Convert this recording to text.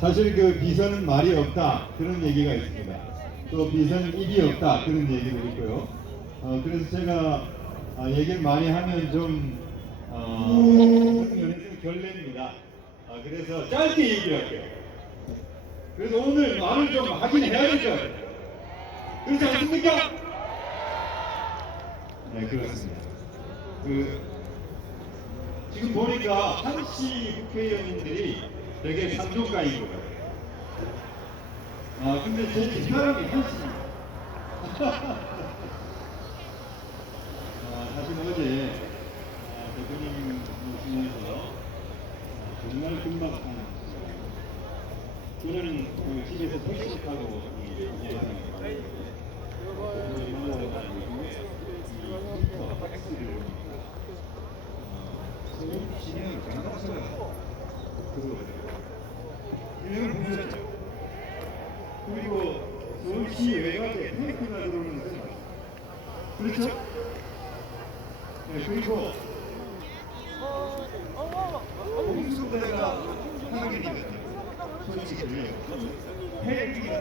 사실 그 비서는 말이 없다 그런 얘기가 있습니다. 또 비서는 입이 없다 그런 얘기도 있고요. 어, 그래서 제가 아, 얘기를 많이 하면 좀 어, 결례입니다. 아, 그래서 짧게 얘기할게요. 그래서 오늘 말을 좀 하긴 해야 될 것 같아요. 그렇지 않습니까? 네 그렇습니다. 그 지금 보니까 한시 국회의원님들이 되게 것 같아요. 아 근데 제 집사람이 한시. 아 사실 어제 아, 대표님 모시면서 아, 정말 금방 한 저는 그 집에서 택시 타고 이 예상을 진행을 장갑서요 그걸 보셨죠? 그리고 서울시 외곽에 탱크가 들어오는 데가 그렇죠? 네, 그리고 공수부대가 확인이 됐어요. 솔직히. 헬기가.